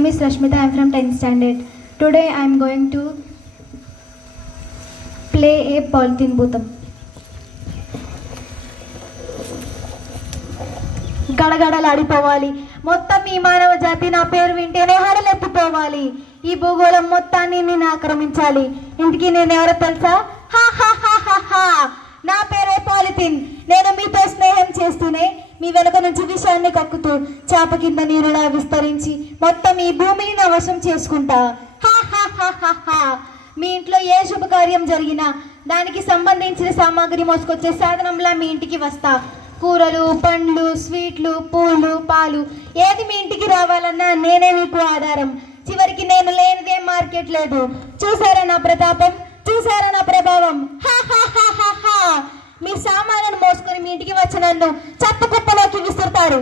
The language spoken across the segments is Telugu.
My name is Rashmita. I am from 10th standard. Today I am going to play a polythene bhutam. గడగడలాడిపోవాలి మొత్తం ఈ మానవ జాతి నా పేరు వింటేనే హడలెత్తిపోవాలి. ఈ భూగోళం మొత్తాన్ని నేను ఆక్రమించాలి. ఇంటికి నేను ఎవరో తెలుసా? నా పేరే పాలిథిన్. నేను మీతో స్నేహం చేస్తూనే మీ వెనుక నుంచి విషయాన్ని కక్కుతూ చాప కింద నీరులా విస్తరించి మొత్తం ఈ భూమిని నా వశం చేసుకుంటా. మీ ఇంట్లో ఏ శుభకార్యం జరిగినా దానికి సంబంధించిన సామాగ్రి మోసుకొచ్చే సాధనంలా మీ ఇంటికి వస్తా. కూరలు, పండ్లు, స్వీట్లు, పూలు, పాలు ఏది మీ ఇంటికి రావాలన్నా నేనే మీకు ఆధారం. చివరికి నేను లేనిదే మార్కెట్ లేదు. చూసారా నా ప్రతాపం, చూసారా నా ప్రభావం? మీ సామాన్లను మోసుకొని మీ ఇంటికి వచ్చి నన్ను చెత్త కుప్పలోకి విసురుతారు.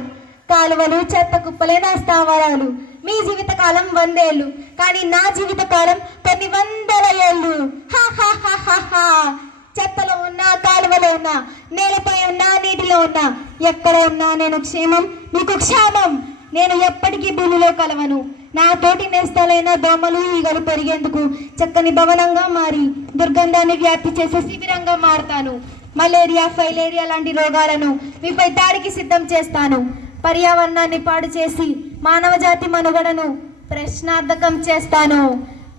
కాలువలు చెత్త కుప్పలే నా స్థావరాలు. మీ జీవితకాలం 100 ఏళ్ళు, కానీ నా జీవితకాలం కొన్ని వందల ఏళ్ళు. చెత్తలో ఉన్నా, కాలువలో ఉన్నా, నేలపై ఉన్నా, నీటిలో ఉన్నా, ఎక్కడ ఉన్నా నేను క్షేమం, మీకు క్షేమం. నేను ఎప్పటికీ భూమిలో కలవను. నా తోటి నేస్తాలైన దోమలు, ఈగలు పెరిగేందుకు చక్కని భవనంగా మారి దుర్గంధాన్ని వ్యాప్తి చేసే శిబిరంగా మారుతాను. మలేరియా, ఫైలేరియా లాంటి రోగాలను మీపై దాడికి సిద్ధం చేస్తాను. పర్యావరణాన్ని పాడు చేసి మానవ జాతి మనుగడను ప్రశ్నార్థకం చేస్తాను.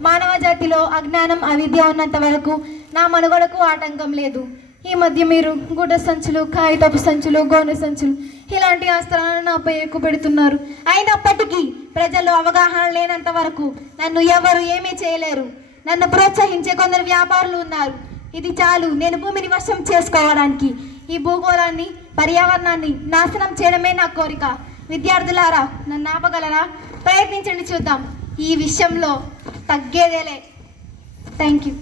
మానవ జాతిలో అజ్ఞానం, అవిద్య ఉన్నంత వరకు నా మనుగడకు ఆటంకం లేదు. ఈ మధ్య మీరు గుడ్డ సంచులు, కాగితపు సంచులు, గోనె సంచులు ఇలాంటి అస్త్రాలను నాపై ఎక్కువ పెడుతున్నారు. అయినప్పటికీ ప్రజల్లో అవగాహన లేనంత వరకు నన్ను ఎవరు ఏమీ చేయలేరు. నన్ను ప్రోత్సహించే కొందరు వ్యాపారులు ఉన్నారు. ఇది చాలు నేను భూమిని వశం చేసుకోవడానికి. ఈ భూగోళాన్ని, పర్యావరణాన్ని నాశనం చేయడమే నా కోరిక. విద్యార్థులారా, నన్ను ఆపగలరా? ప్రయత్నించండి, చూద్దాం. ఈ విషయంలో తగ్గేదేలే. Thank you.